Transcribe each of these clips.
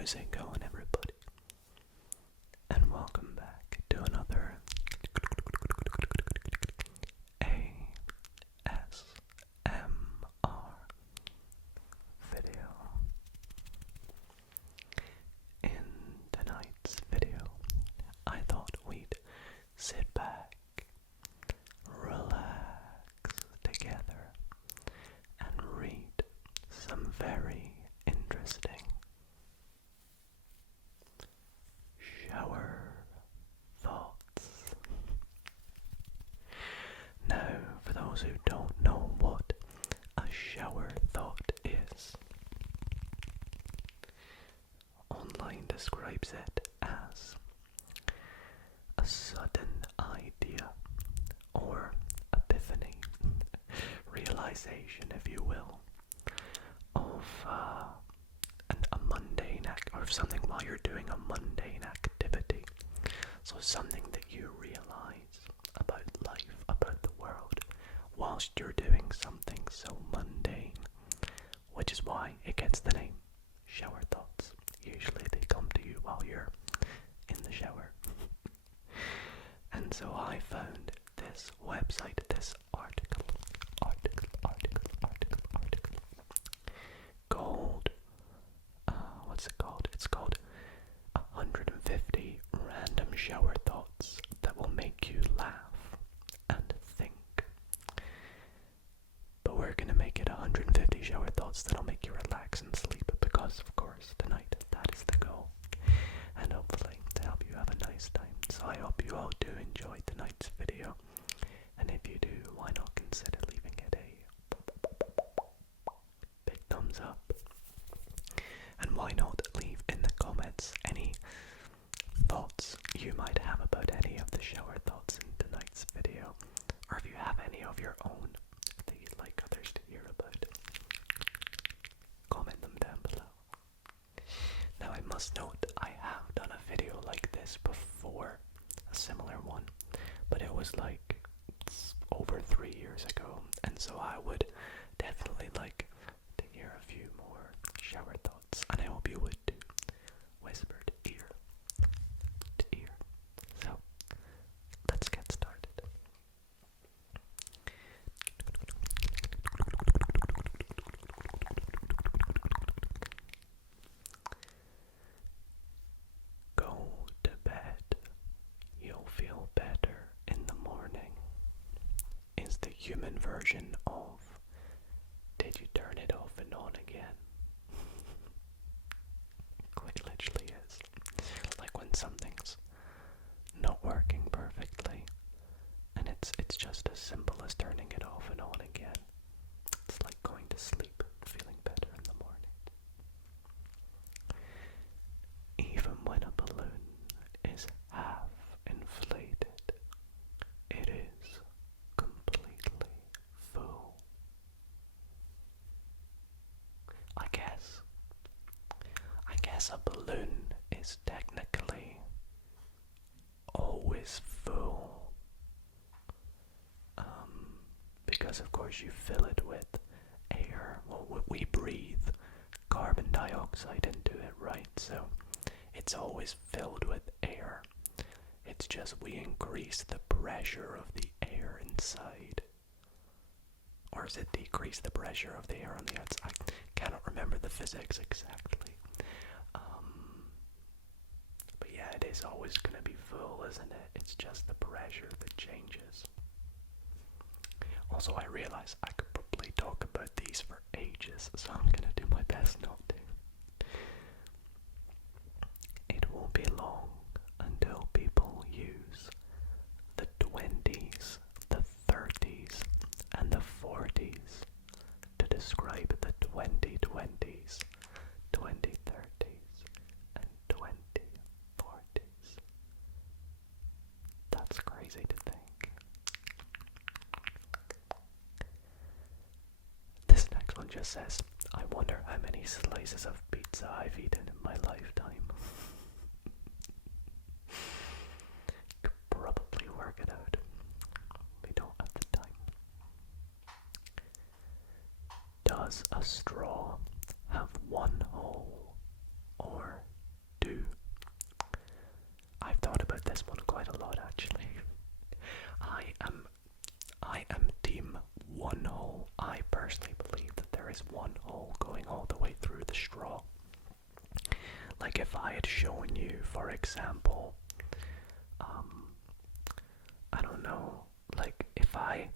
How's it going, everybody? And welcome back to another ASMR video. In tonight's video, I thought we'd sit back, relax together, and read some very interesting shower thoughts. Now, for those who don't know what a shower thought is, online describes it as a sudden idea or epiphany, realization, if you will, of a mundane act, or something while you're doing a mundane activity. So something that you realize about life, about the world, whilst you're doing something so mundane, which is why it gets the name shower thoughts. Usually they come to you while you're in the shower. And so I found this website, this article called, what's it called? It's called 150 Random Shower Thoughts That Will Make You Laugh and Think. But we're going to make it 150 shower thoughts that'll make you relax and sleep, because of course tonight that is the goal, and hopefully to help you have a nice time. So I hope you all do enjoy tonight's video, and if you do, why not consider leaving it a big thumbs up, and why not leave in the comments any thoughts you might have about any of the shower thoughts in tonight's video, or if you have any of your own that you'd like others to hear about, comment them down below. Now I must note, I have done a video like this before, a similar one, but it was like over 3 years ago, and so I would definitely like to hear a few more shower thoughts, and I hope you would too, whispered ear to ear. So let's get started. Go to bed, you'll feel better in the morning, is the human version of did you turn it off and on again? Quite literally is. Like when something's not working perfectly, and it's just as simple as turning it off and on again. It's like going to sleep, feeling better in the morning. Even when a balloon is half inflated, it is completely full. I guess a balloon is technically always full, because of course you fill it with air. Well, we breathe carbon dioxide into it, right? So it's always filled with air. It's just we increase the pressure of the air inside. Or is it decrease the pressure of the air on the outside? I cannot remember the physics exactly. But yeah, it is always going to be full, isn't it? It's just the pressure that changes. Also, I realize I could probably talk about these for ages, so I'm going to do my best not to. It won't be long until people use the 20s, the 30s, and the 40s to describe the 2020s, 2030s, and 2040s. That's crazy to think. This next one just says, I wonder how many slices of pizza I've eaten in my lifetime. Could probably work it out. We don't have the time. Does a straw have one hole or for example, I don't know, like if I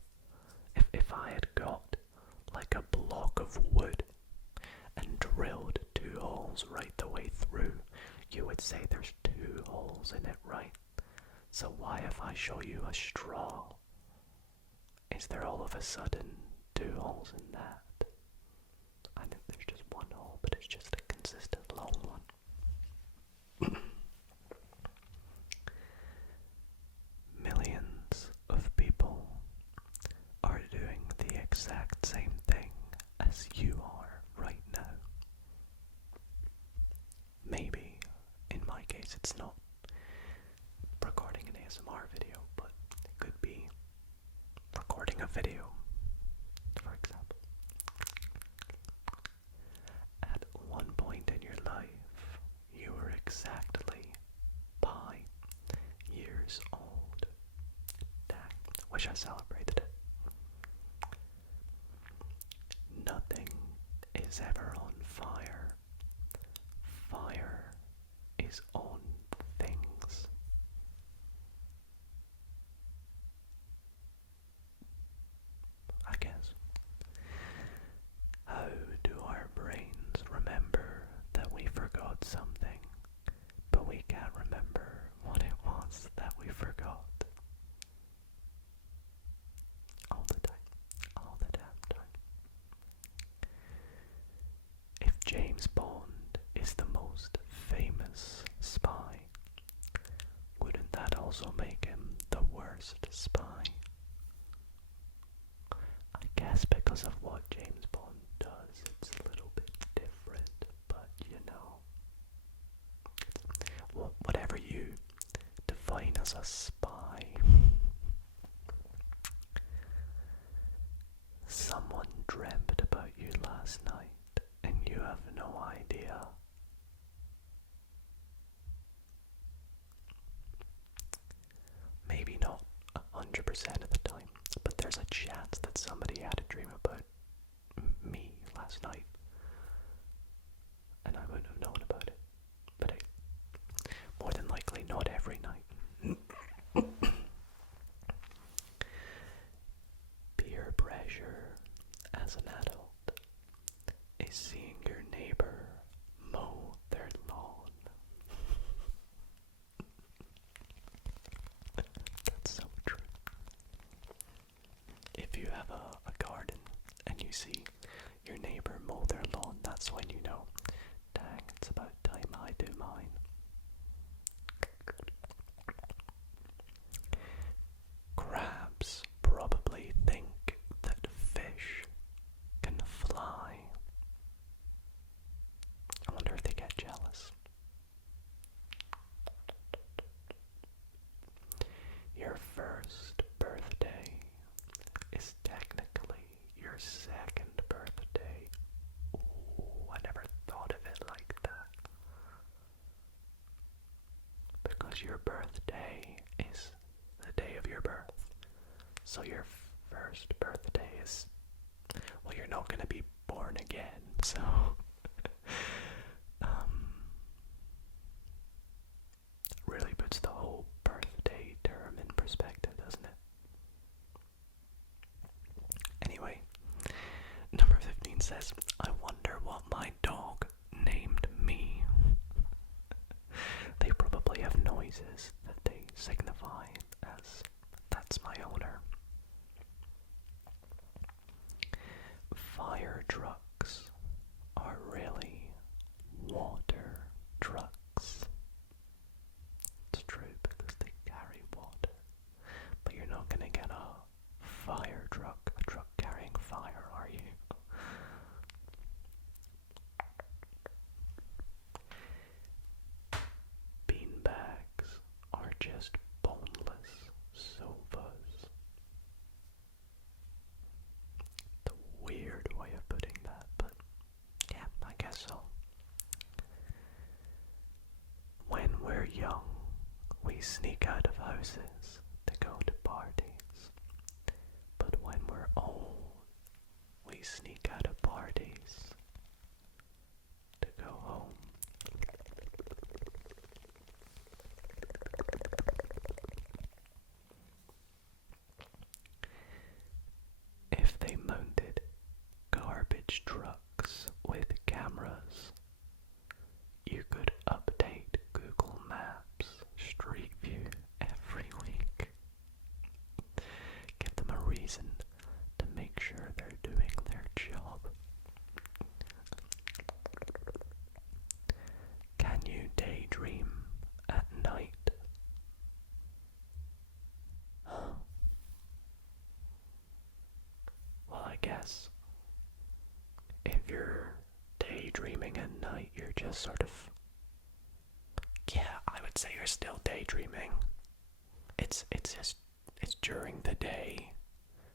had got like a block of wood and drilled 2 holes right the way through, you would say there's 2 holes in it, right? So why if I show you a straw, is there all of a sudden 2 holes in that? I think there's just 1 hole, but it's just a consistent long one. Millions of people are doing the exact same thing as you are right now. Maybe, in my case, it's not recording an ASMR video, but it could be recording a video, for example. At one point in your life, you were exactly pi years old. Dang, wish I celebrated it. Nothing is ever on fire. Fire is on things. I guess. How do our brains remember that we forgot something, but we can't remember what it was that we forgot? All the time. All the damn time. If James Bond is the most famous spy, wouldn't that also make him the worst spy? I guess because of what James Bond does, it's a little bit different, but you know, whatever you define as a spy, someone dreamt about you last night and you have no idea. Maybe not 100% of the time, but there's a chance that somebody had a dream about me last night and I wouldn't have known about it. But more than likely not every night. Peer pressure as an adult is seeing your neighbor mow their lawn. That's so true. If you have a garden and you see your neighbor mow their lawn, that's when you know, dang, it's about time I do mine. Crabs probably think that fish can fly. I wonder if they get jealous. Your first birthday is technically your second birthday. Ooh, I never thought of it like that. Because your birthday is the day of your birth. So your first birthday is, well, you're not going to be born again, so really puts the whole birthday term in perspective, doesn't it? Anyway, number 15 says, I wonder what my dog named me. They probably have noises that they signify as, that's my owner. Fire trucks are really water trucks. It's true because they carry water, but you're not gonna get a fire truck, a truck carrying fire, are you? Beanbags are just boneless sofas. The weird way of putting that, but yeah, I guess so. When we're young, we sneak out of houses to go to parties. But when we're old, we sneak out of parties to go home. if they mounted garbage trucks with cameras, you could update Google Maps Street View every week. Give them a reason to make sure they're doing their job. Can you daydream at night? Well, I guess if you're daydreaming at night, you're just sort of, yeah, I would say you're still daydreaming. It's during the day.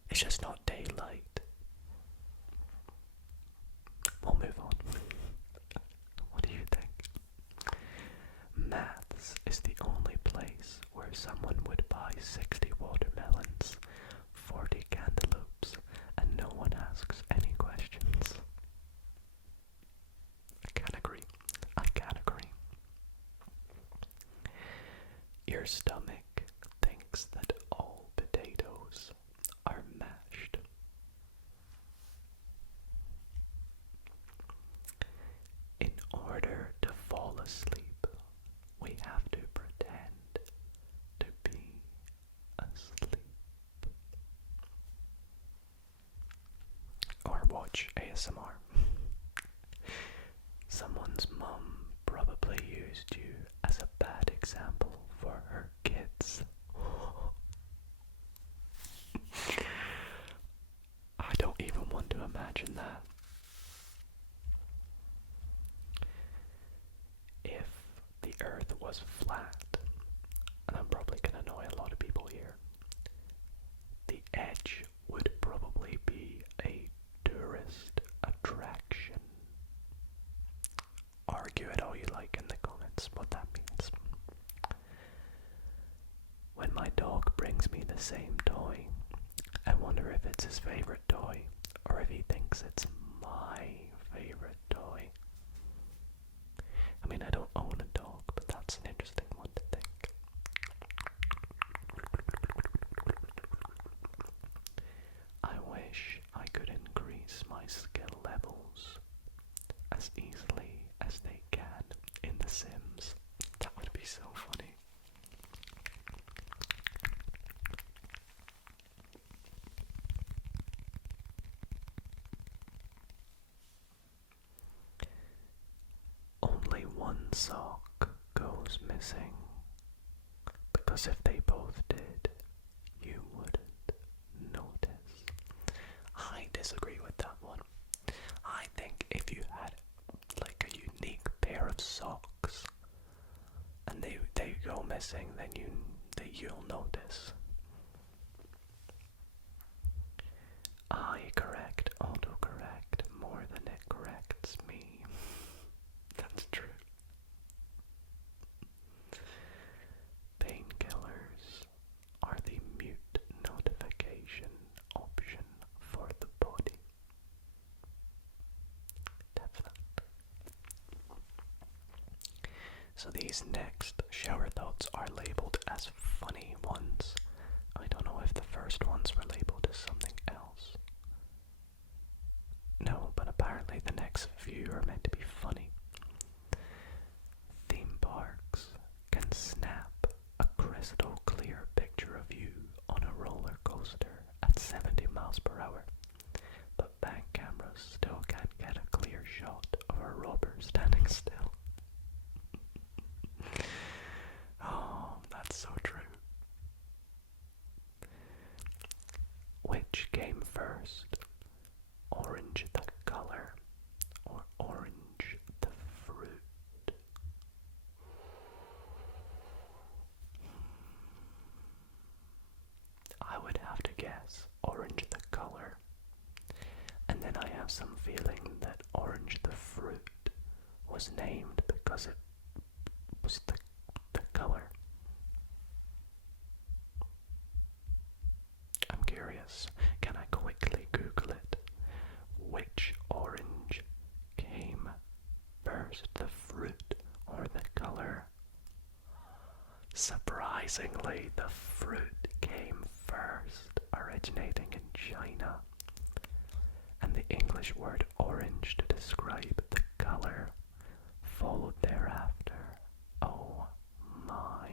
It's just not daylight. We'll move on. What do you think? Maths is the only place where someone would buy 60 watermelons, 40 cantaloupes, and no one asks any questions. I can't agree. Your stomach thinks that all potatoes are mashed. In order to fall asleep, we have to pretend to be asleep. Or watch ASMR. Someone's mum probably used you as a bad example for her kids. I don't even want to imagine that. If the earth was flat, and I'm probably going to annoy a lot of people here, the edge would probably be a tourist attraction. Argue it all you like in the comments what that means. When my dog brings me the same toy, I wonder if it's his favorite toy or if he thinks it's my favorite toy. I mean, I don't own a dog, but that's an interesting one to think. I wish I could increase my skill levels as easily as they can in The Sims. That would be so funny. Only one sock goes missing, because if they both did, you wouldn't notice. I disagree with that one. I think if you had like a unique pair of socks and they go missing, then you'll notice. I correct autocorrect more than it corrects me. That's true. Painkillers are the mute notification option for the body. Definitely. So these next shower thoughts are labeled as funny ones. I don't know if the first ones were labeled as something else. No, but apparently the next few are meant to be funny. Theme parks can snap a crystal clear picture of you on a roller coaster at 70 miles per hour, but bank cameras still can't get a clear shot of a robber standing still. Oh, that's so true. Which came first? Orange the color or orange the fruit? I would have to guess orange the color, and then I have some feeling that orange the fruit was named because it was the color. I'm curious, can I quickly Google it? Which orange came first, the fruit or the color? Surprisingly, the fruit came first, originating in China. English word orange to describe the color followed thereafter. Oh my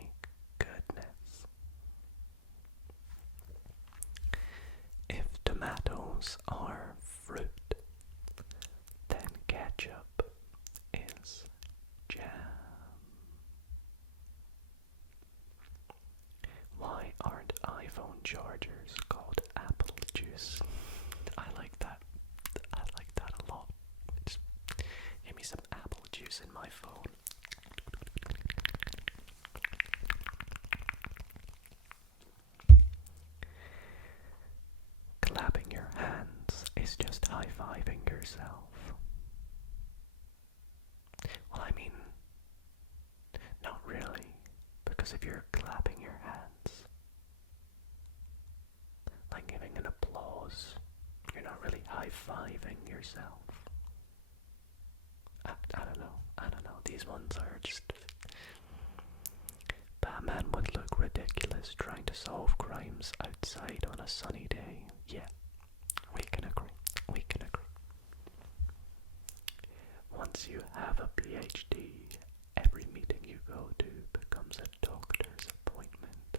goodness. If tomatoes are fruit, then ketchup is jam. Why aren't iPhone chargers called apple juice? I like that. I like that a lot. Just give me some apple juice in my phone. Clapping your hands is just high-fiving yourself. Well, I mean, not really, because if you're clapping your hands, like giving an applause, you're not really high-fiving yourself. I don't know, these ones are just... Batman would look ridiculous trying to solve crimes outside on a sunny day. Yeah, we can agree. Once you have a PhD, every meeting you go to becomes a doctor's appointment.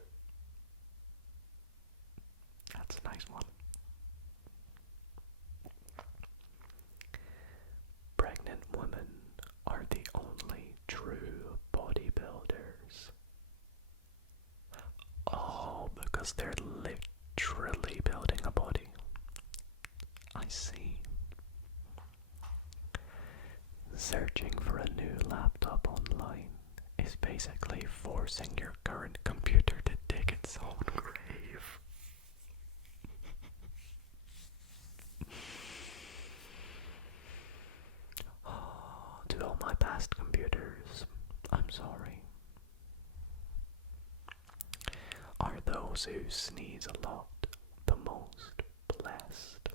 That's a nice one. Pregnant women are the only true bodybuilders. Oh, because they're literally building a body. I see. Searching for a new laptop online is basically forcing your current computer to dig its own grave. Oh, to all my past computers, I'm sorry. Are those who sneeze a lot the most blessed?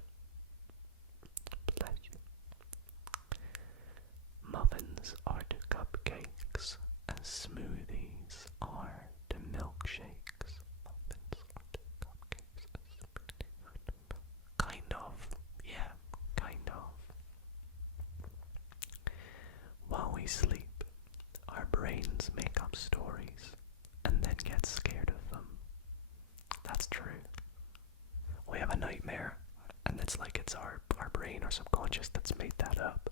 Bless you. Muffins are to cupcakes as smoothies are to milkshakes. Muffins are to cupcakes as smoothies are to milkshakes. Kind of. Yeah, kind of. While we sleep, our brains make up stories and then get scared of them. That's true. We have a nightmare, and it's like it's our brain, our subconscious that's made that up.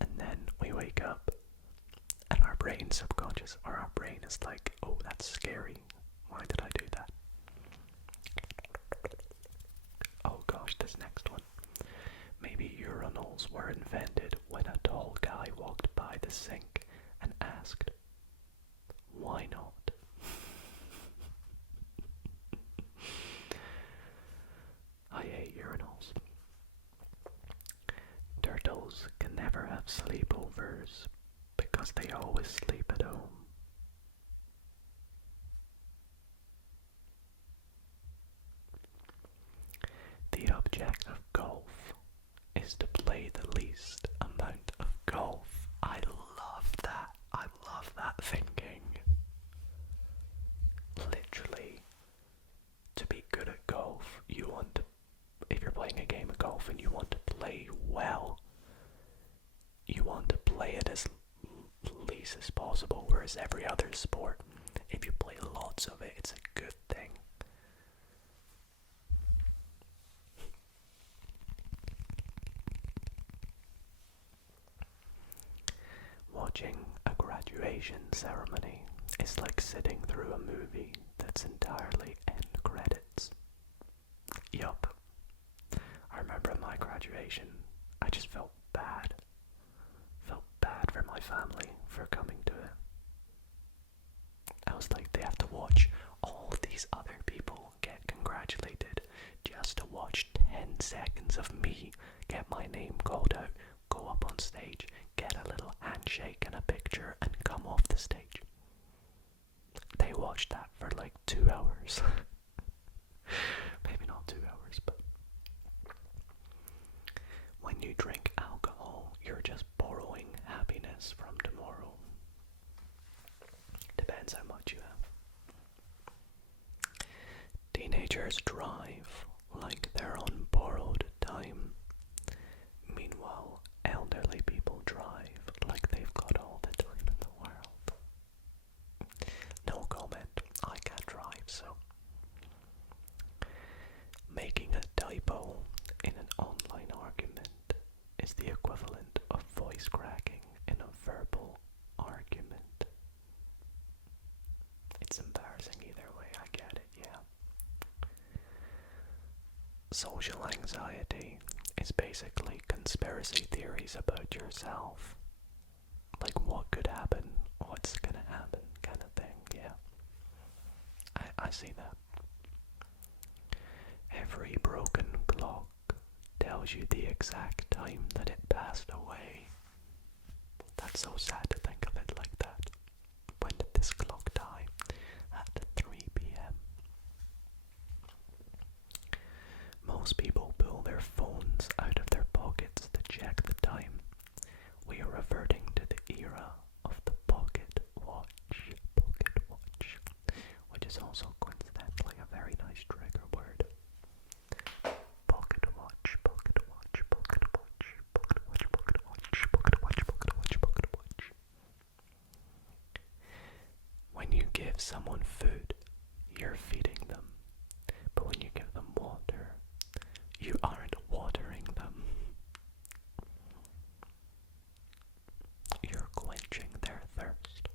And then we wake up, and our brain subconscious, or our brain is like, oh, that's scary. Why did I do that? Oh gosh, this next one. Maybe urinals were invented when a tall guy walked by the sink and asked, why not? I hate urinals. Turtles can never have sleepovers because they always sleep at home. The object of golf is to play the least amount of golf. I love that. I love that thinking. Literally, to be good at golf, you want to, if you're playing a game of golf and you want to play well, you want to play it as least as possible, whereas every other sport, if you play lots of it, it's a good thing. Watching a graduation ceremony is like sitting through a movie that's entirely end credits. Yup. I remember at my graduation, I just felt bad. Felt bad for my family for coming to it. I was like, they have to watch all these other people get congratulated just to watch 10 seconds of me get my name called out, go up on stage, get a little handshake and a picture, and come off the stage. They watched that for like 2 hours. Maybe not 2 hours, but when you drink alcohol, you're just borrowing happiness from tomorrow. Depends how much you have. Teenagers drive like they're on borrowed time. equivalent of voice cracking in a verbal argument. It's embarrassing either way, I get it, yeah. Social anxiety is basically conspiracy theories about yourself. Like what could happen, what's gonna happen, kind of thing, yeah. I see that. Every broken clock tells you the exact time that it passed away. That's so sad to think of it like that. When did this clock die? At 3 p.m. Most people pull their phones out of their pockets to check the time. We are reverting to the era of the pocket watch, which is also coincidentally a very nice trigger word. Pocket watch, pocket watch, pocket watch, pocket watch, pocket watch, pocket watch, pocket watch, pocket watch. When you give someone food, you're feeding them. But when you give them water, you aren't watering them. You're quenching their thirst.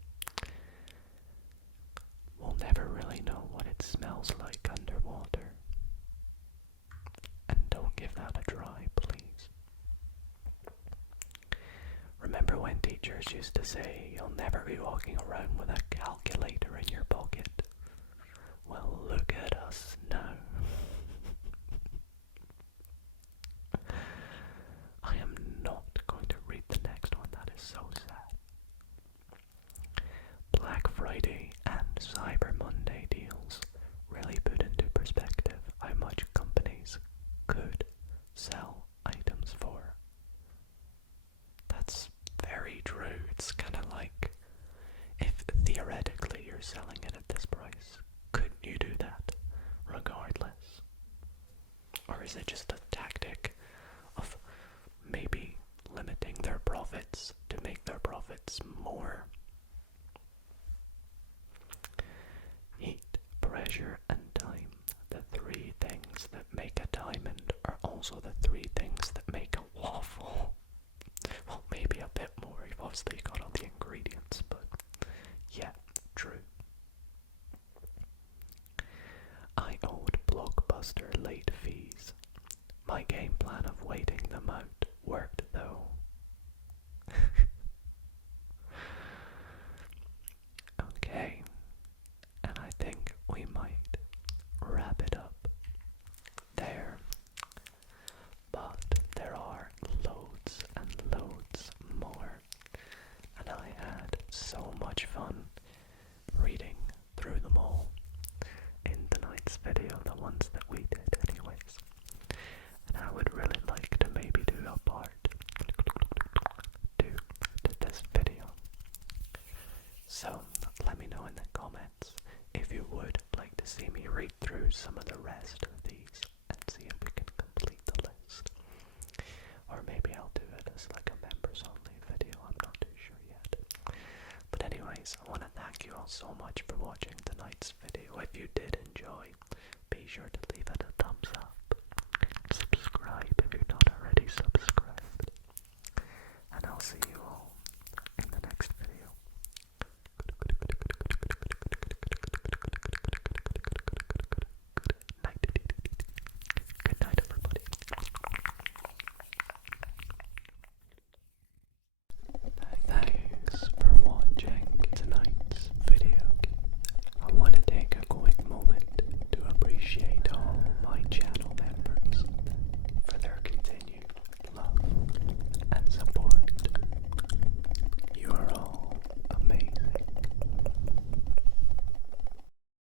We'll never really know what it smells like underwater. And don't give that a try, please. Remember when teachers used to say, you'll never be walking around with a calculator in your pocket? Well, look at us now. I am not going to read the next one, that is so sad. Black Friday and Cyber Monday deals really put into perspective how much companies could sell items for. That's very true. It's kind of like, if theoretically you're selling it at this price, couldn't you do that regardless? Or is it just a tactic of maybe limiting their profits to make their profits more? Heat, pressure, and time. The three things that make a diamond are also the three things that make a waffle. Well, maybe a bit more. You've obviously got all the ingredients, but yeah, true. I owed Blockbuster late fees. My game plan of waiting them out worked though. Okay, and I think we might wrap it up there. But there are loads and loads more, and I had so much fun reading through them all in tonight's video, the ones that we did anyways. And I would really like to maybe do a part 2 to this video. So let me know in the comments if you would like to see me read through some of the rest of these and see if we can complete the list. Or maybe I'll do it as like a members only video, I'm not too sure yet. But anyways, I want to thank you all so much for watching tonight's video. If you did enjoy, be sure to